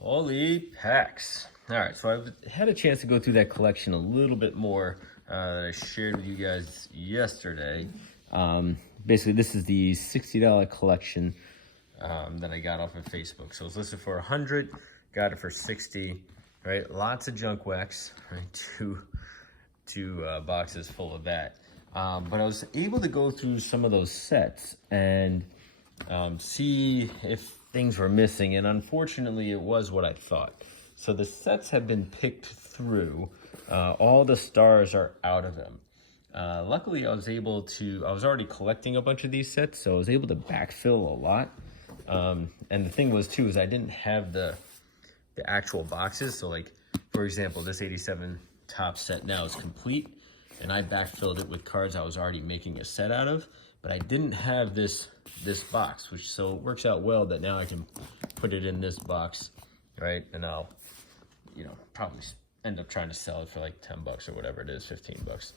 Holy packs. All right, so I've had a chance to go through that collection a little bit more that I shared with you guys yesterday. Basically, this is the $60 collection that I got off of Facebook. So it was listed for 100, got it for 60, right? Lots of junk wax, right? Two boxes full of that. But I was able to go through some of those sets and see if things were missing, and unfortunately it was what I thought. So the sets have been picked through. All the stars are out of them. Luckily I was already collecting a bunch of these sets, so I was able to backfill a lot. And the thing was too, is I didn't have the actual boxes. So like, for example, this 87 top set now is complete, and I backfilled it with cards I was already making a set out of, but I didn't have this box, so it works out well that now I can put it in this box, right? And I'll, probably end up trying to sell it for like 10 bucks or whatever it is, 15 bucks.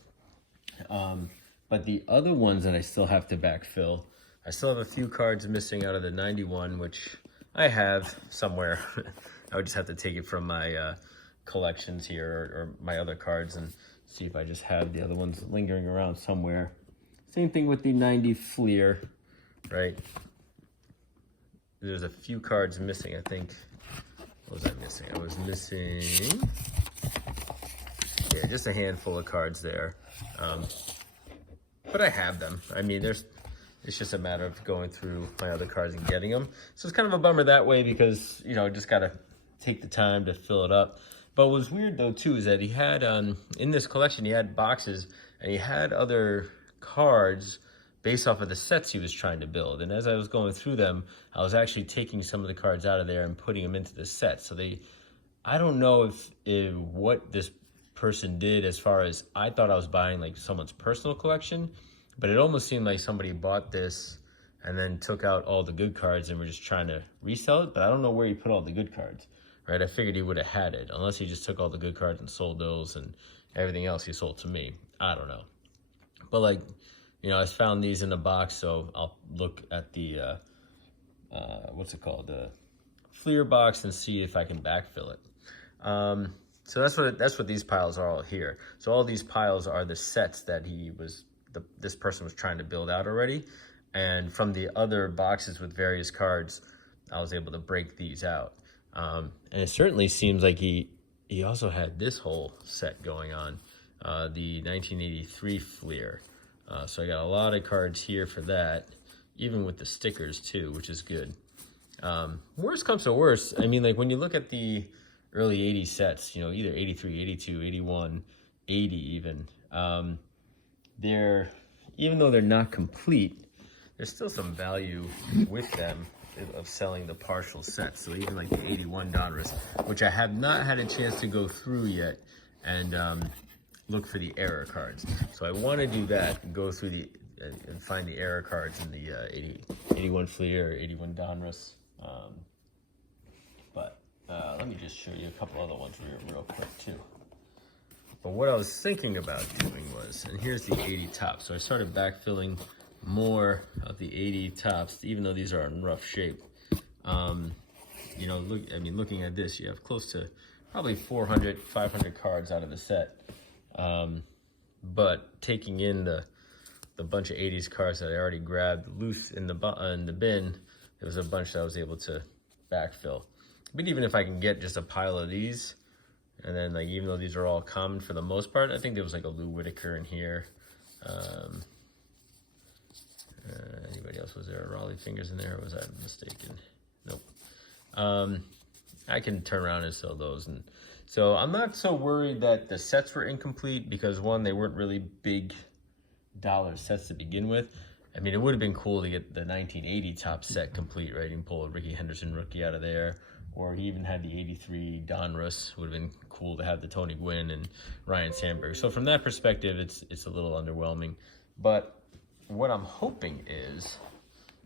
But the other ones that I still have to backfill, I still have a few cards missing out of the 91, which I have somewhere. I would just have to take it from my collections here or my other cards and see if I just have the other ones lingering around somewhere. Same thing with the 90 Fleer, right? There's a few cards missing, I think. What was I missing? I was missing, yeah, just a handful of cards there. But I have them. I mean, it's just a matter of going through my other cards and getting them. So it's kind of a bummer that way because, just got to take the time to fill it up. But what was weird though too is that he had, in this collection, he had boxes and he had other cards based off of the sets he was trying to build. And as I was going through them, I was actually taking some of the cards out of there and putting them into the set. So I don't know if what this person did as far as, I thought I was buying like someone's personal collection, but it almost seemed like somebody bought this and then took out all the good cards and were just trying to resell it. But I don't know where he put all the good cards, right? I figured he would have had it, unless he just took all the good cards and sold those and everything else he sold to me. I don't know. But like, I found these in the box, so I'll look at the, what's it called? The Fleer box and see if I can backfill it. So that's what these piles are all here. So all these piles are the sets that this person was trying to build out already. And from the other boxes with various cards, I was able to break these out. And it certainly seems like he also had this whole set going on, the 1983 Fleer. So I got a lot of cards here for that, even with the stickers too, which is good. Worst comes to worst, I mean, like when you look at the early 80 sets, either 83, 82, 81, 80 even, even though they're not complete, there's still some value with them of selling the partial sets. So even like the 81 Donruss, which I have not had a chance to go through yet and look for the error cards. So I want to do that and go through and find the error cards in the 81 Fleer or 81 Donruss. But let me just show you a couple other ones real quick too. But what I was thinking about doing was, and here's the 80 tops. So I started backfilling more of the 80 tops, even though these are in rough shape. Looking at this, you have close to probably 400, 500 cards out of the set. But taking in the bunch of 80s cards that I already grabbed loose in the bin, there was a bunch that I was able to backfill. But even if I can get just a pile of these, and then like, even though these are all common for the most part, I think there was like a Lou Whitaker in here. Anybody else? Was there a Raleigh Fingers in there, or was I mistaken? Nope. I can turn around and sell those. And so I'm not so worried that the sets were incomplete because, one, they weren't really big dollar sets to begin with. I mean, it would have been cool to get the 1980 top set complete, right? You can pull a Ricky Henderson rookie out of there, or he even had the 83 Donruss. Would have been cool to have the Tony Gwynn and Ryan Sandberg. So from that perspective, it's a little underwhelming. But what I'm hoping is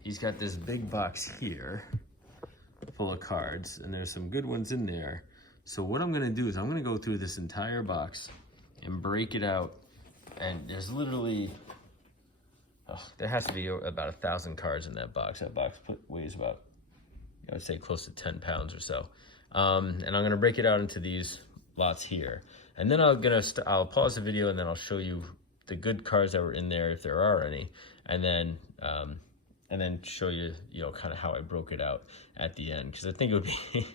he's got this big box here full of cards, and there's some good ones in there. So what I'm gonna do is I'm gonna go through this entire box and break it out, and there's literally, there has to be about 1,000 cards in that box. That box weighs about, I would say, close to 10 pounds or so. And I'm gonna break it out into these lots here. And then I'll pause the video and then I'll show you the good cards that were in there, if there are any, and then show you, kind of how I broke it out at the end, because I think it would be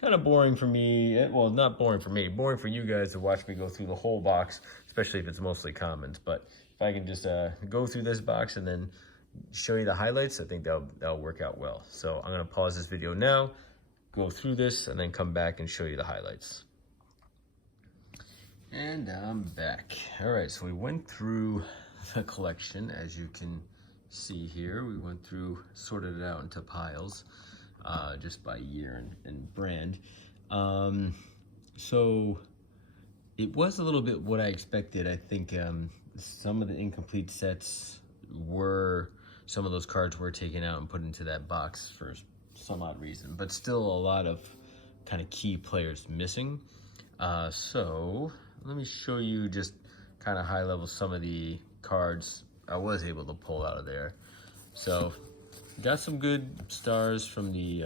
kind of boring for me. Well, not boring for me, boring for you guys to watch me go through the whole box, especially if it's mostly commons. But if I can just go through this box and then show you the highlights, I think that'll work out well. So I'm gonna pause this video now, go through this, and then come back and show you the highlights. And I'm back. All right, so we went through the collection, as you can see here. We went through, sorted it out into piles, just by year and brand. So it was a little bit what I expected. I think some of the incomplete sets some of those cards were taken out and put into that box for some odd reason, but still a lot of kind of key players missing. So let me show you just kind of high level some of the cards I was able to pull out of there. So got some good stars from the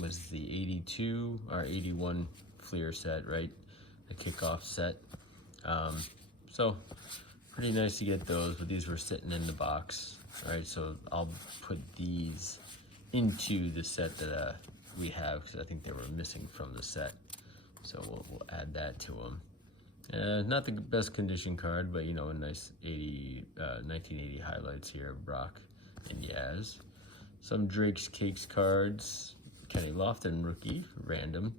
was the 82 or 81 Fleer set, right? The kickoff set. So pretty nice to get those, but these were sitting in the box. All right, so I'll put these into the set that we have, because I think they were missing from the set. So we'll add that to them. Not the best condition card, but a nice 1980 highlights here, Brock and Yaz. Some Drake's Cakes cards, Kenny Lofton rookie, random.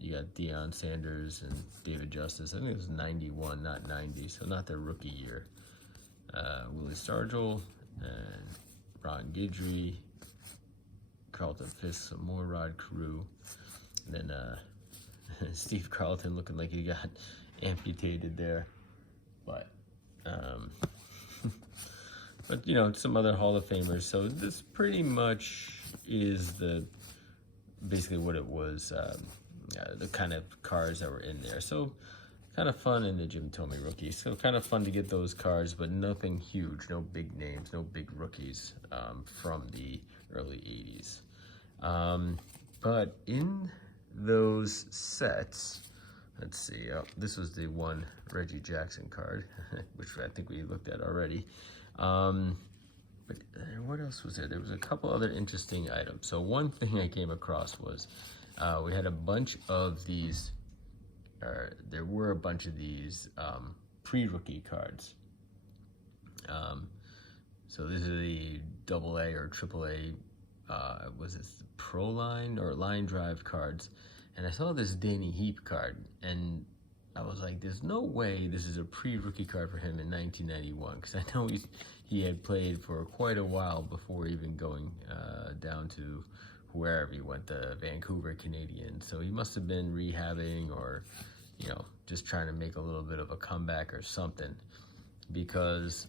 You got Deion Sanders and David Justice. I think it was 91, not 90, so not their rookie year. Willie Stargell and Ron Guidry, Carlton Fisk, more Rod Carew, and then Steve Carlton looking like he got amputated there, but but some other Hall of Famers. So this pretty much is basically what it was, the kind of cards that were in there. So kind of fun in the Jim Thome rookies. So kind of fun to get those cards, but nothing huge, no big names, no big rookies from the early 80s. But in those sets, let's see, this was the one Reggie Jackson card, which I think we looked at already. But what else was there? There was a couple other interesting items. So one thing I came across was we had a bunch of these, there were a bunch of these pre-rookie cards. So this is the AA or AAA, was it Pro Line or Line Drive cards, and I saw this Danny Heap card, and I was like, there's no way this is a pre-rookie card for him in 1991, because I know he had played for quite a while before even going down to wherever he went, the Vancouver Canadians. So he must have been rehabbing or, just trying to make a little bit of a comeback or something, because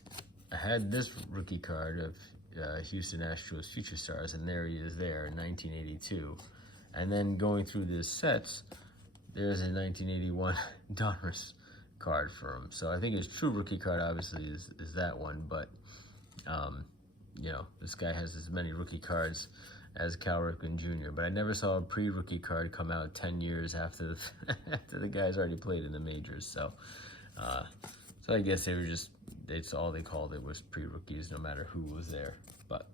I had this rookie card of Houston Astros Future Stars, and there he is there in 1982. And then going through the sets, there's a 1981 Donruss card for him. So I think his true rookie card obviously is that one, but this guy has as many rookie cards as Cal Ripken Jr., but I never saw a pre-rookie card come out 10 years after the guy's already played in the majors. So I guess that's all they called it, was pre-rookies, no matter who was there. But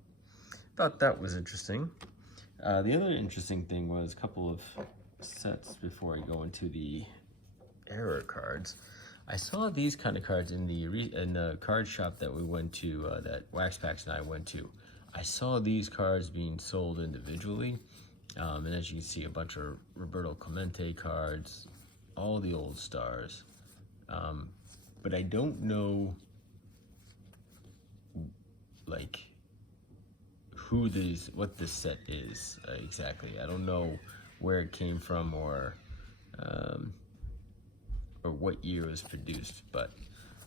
thought that was interesting. The other interesting thing was a couple of sets before I go into the error cards. I saw these kind of cards in the card shop that we went to, that Wax Packs and I went to. I saw these cards being sold individually, and as you can see, a bunch of Roberto Clemente cards, all the old stars, but I don't know what this set is exactly. I don't know where it came from or what year it was produced, but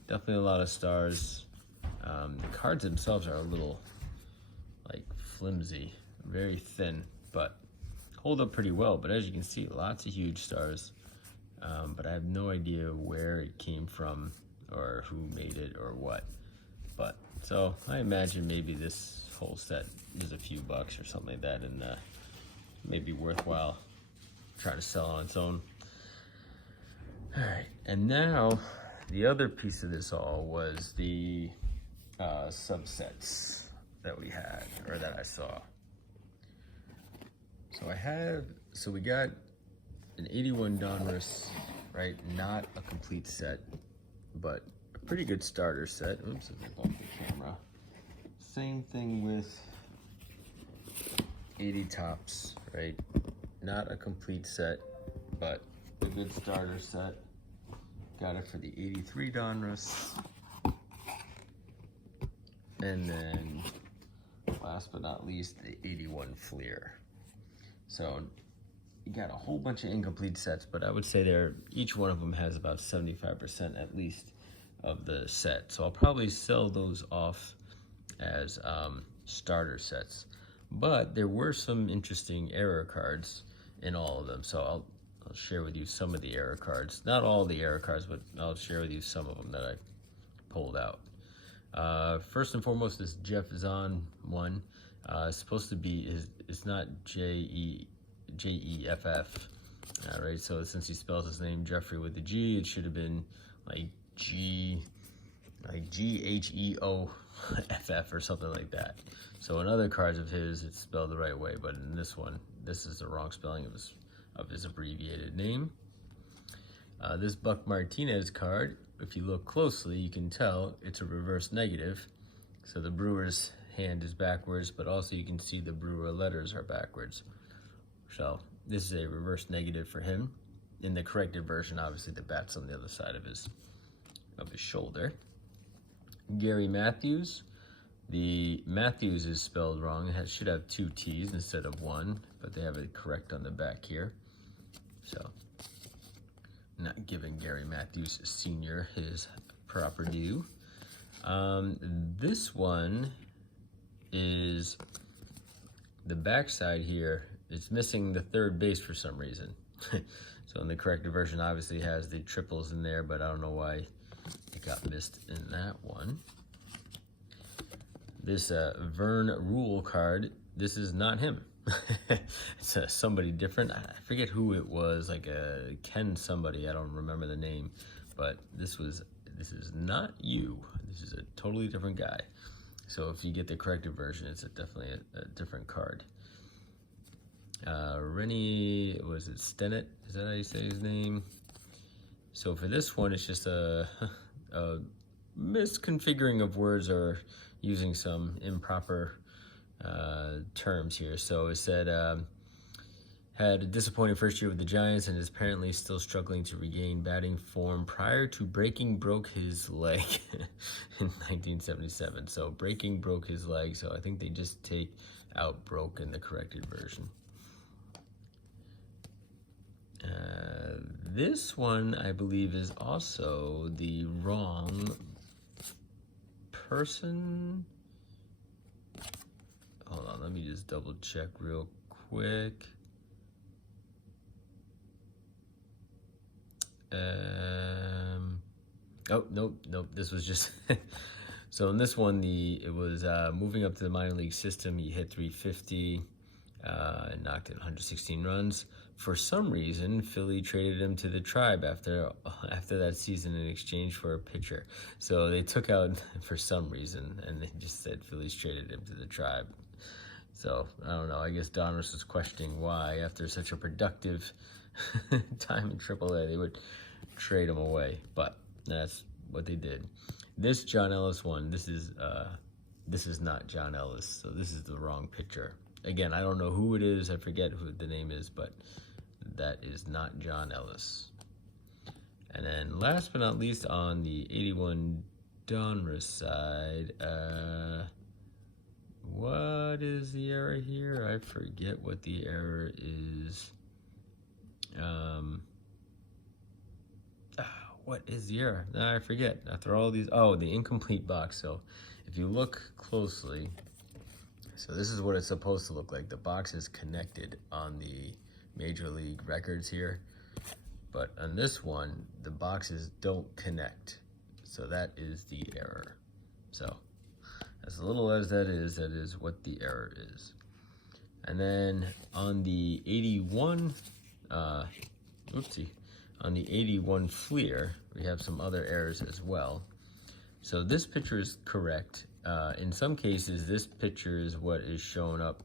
definitely a lot of stars. The cards themselves are a little flimsy, very thin, but hold up pretty well. But as you can see, lots of huge stars, but I have no idea where it came from or who made it or what. But so I imagine maybe this whole set is a few bucks or something like that, and maybe worthwhile try to sell on its own. All right, and now the other piece of this all was the subsets that we had, or that I saw. So we got an 81 Donruss, right? Not a complete set, but a pretty good starter set. Oops, I think off the camera. Same thing with 80 Topps, right? Not a complete set, but a good starter set. Got it for the 83 Donruss. And then, last but not least, the 81 Fleer. So, you got a whole bunch of incomplete sets, but I would say each one of them has about 75% at least of the set. So I'll probably sell those off as starter sets. But there were some interesting error cards in all of them. So I'll share with you some of the error cards. Not all the error cards, but I'll share with you some of them that I pulled out. First and foremost, this Jeff Zahn one. It's supposed to be, it's not Jeff, right? So since he spells his name Jeffrey with the G, it should have been like Gheoff or something like that. So in other cards of his, it's spelled the right way, but in this one, this is the wrong spelling of his abbreviated name. This Buck Martinez card, if you look closely, you can tell it's a reverse negative. So the Brewer's hand is backwards, but also you can see the Brewer letters are backwards. So this is a reverse negative for him. In the corrected version, obviously the bat's on the other side of his shoulder. Gary Matthews. The Matthews is spelled wrong. It should have 2 T's instead of 1, but they have it correct on the back here. So, not giving Gary Matthews Sr. his proper due. This one is the backside here. It's missing the third base for some reason. So in the corrected version, obviously has the triples in there, but I don't know why it got missed in that one. This Vern Rule card, this is not him. It's somebody different. I forget who it was, like a Ken somebody, I don't remember the name, but this is not you. This is a totally different guy. So if you get the corrected version, it's definitely a different card. Rennie, was it Stennett? Is that how you say his name? So for this one, it's just a misconfiguring of words or using some improper terms here. So it said, had a disappointing first year with the Giants and is apparently still struggling to regain batting form prior to broke his leg in 1977. So broke his leg. So I think they just take out broke in the corrected version. This one, I believe, is also the wrong person. Hold on, let me just double check real quick. Oh, nope, this was just... So in this one, it was moving up to the minor league system. He hit 350 and knocked in 116 runs. For some reason, Philly traded him to the Tribe after that season in exchange for a pitcher. So they took out, for some reason, and they just said Phillies traded him to the Tribe. So, I don't know, I guess Donruss was questioning why, after such a productive time in AAA, they would trade him away. But that's what they did. This John Ellis one, this is not John Ellis, so this is the wrong pitcher. Again, I don't know who it is, I forget who the name is, but that is not John Ellis. And then last but not least, on the 81 Donruss side, what is the error here? I forget what the error is. What is the error? I forget. After all these, the incomplete box. So if you look closely, so this is what it's supposed to look like. The box is connected on the Major League records here, but on this one, the boxes don't connect. So that is the error. So as little as that is what the error is. And then on the 81 oopsie, on the 81 Fleer, we have some other errors as well. So this picture is correct. In some cases, this picture is what is showing up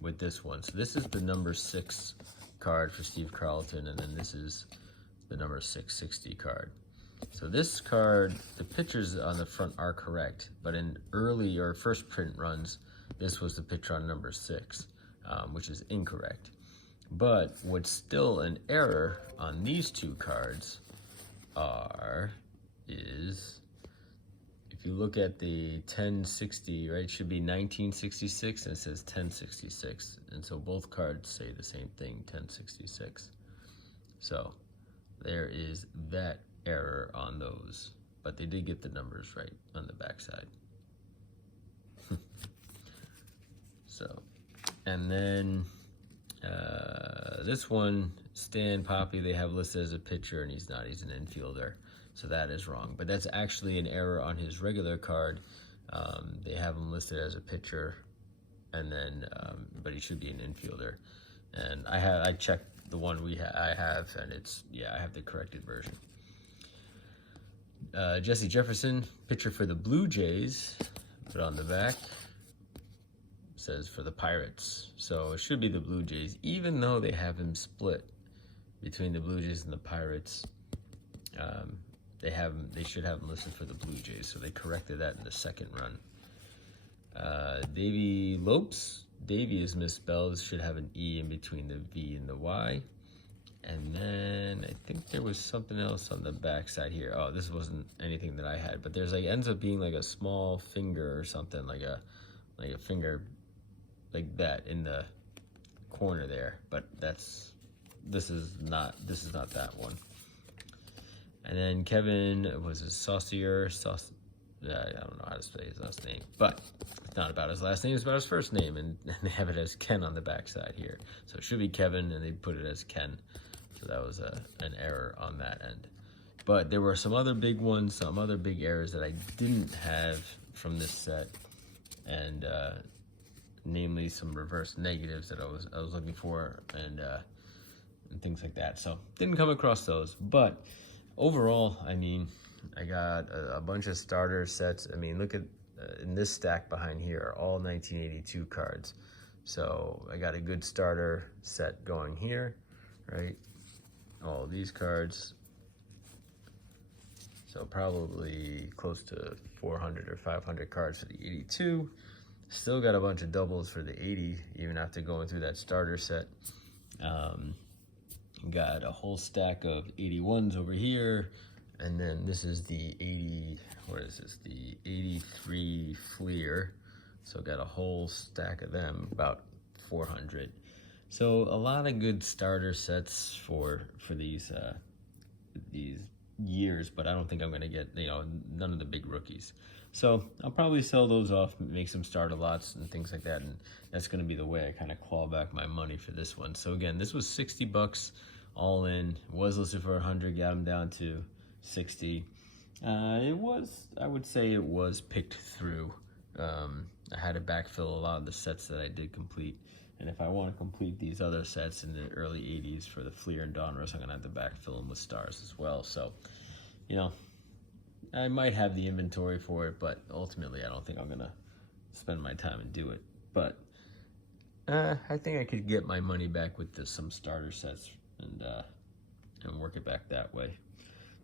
with this one. So this is the number 6 card for Steve Carlton, and then this is the number 660 card. So this card, the pictures on the front are correct, but in early or first print runs, this was the picture on number 6, which is incorrect. But what's still an error on these two cards is if you look at the 1060, right, it should be 1966 and it says 1066. And so both cards say the same thing, 1066. So there is that error on those, but they did get the numbers right on the back side. So, and then this one, Stan Poppy, they have listed as a pitcher, and he's not, he's an infielder. So that is wrong, but that's actually an error on his regular card. They have him listed as a pitcher, and then, but he should be an infielder. And I checked the one I have, and it's, yeah, I have the corrected version. Jesse Jefferson, pitcher for the Blue Jays, but on the back says for the Pirates. So it should be the Blue Jays, even though they have him split between the Blue Jays and the Pirates. They should have him listed for the Blue Jays, so they corrected that in the second run. Davey Lopes, Davey is misspelled, should have an E in between the V and the Y. And then I think there was something else on the back side here. Oh, this wasn't anything that I had, but there's like, ends up being like a small finger or something, like a finger like that in the corner there, but this is not that one. And then Kevin was a Saucier, I don't know how to say his last name, but it's not about his last name, it's about his first name, and they have it as Ken on the back side here. So it should be Kevin, and they put it as Ken. So that was an error on that end. But there were some other big ones, some other big errors that I didn't have from this set, and namely some reverse negatives that I was looking for, and things like that. So didn't come across those, but overall, I mean, I got a bunch of starter sets. I mean, look at in this stack behind here are all 1982 cards. So I got a good starter set going here, right? All these cards. So probably close to 400 or 500 cards for the 82. Still got a bunch of doubles for the 80, even after going through that starter set. Got a whole stack of 81s over here. And then this is the 80, what is this? The 83 Fleer. So got a whole stack of them, about 400. So a lot of good starter sets for these years, but I don't think I'm gonna get, none of the big rookies. So I'll probably sell those off, make some starter lots and things like that, and that's gonna be the way I kind of claw back my money for this one. So again, this was 60 bucks all in. Was listed for 100, got them down to 60. I would say it was picked through. I had to backfill a lot of the sets that I did complete, and if I want to complete these other sets in the early 80s for the Fleer and Donruss, I'm gonna have to backfill them with stars as well. So, I might have the inventory for it, but ultimately I don't think I'm gonna spend my time and do it. But I think I could get my money back with some starter sets and work it back that way.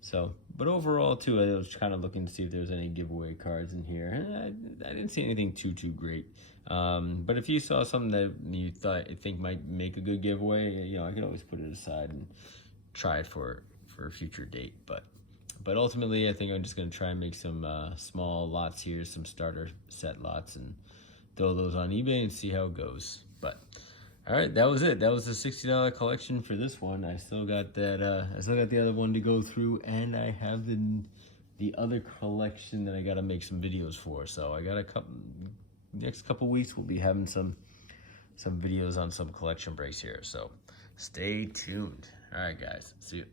So, but overall too, I was kind of looking to see if there's any giveaway cards in here, and I didn't see anything too great. But if you saw something that you think might make a good giveaway, I could always put it aside and try it for a future date. But ultimately, I think I'm just gonna try and make some small lots here, some starter set lots, and throw those on eBay and see how it goes. But all right, that was it. That was the $60 collection for this one. I still got that. I still got the other one to go through, and I have the other collection that I got to make some videos for. So I got next couple weeks we'll be having some videos on some collection breaks here. So stay tuned. All right, guys. See you.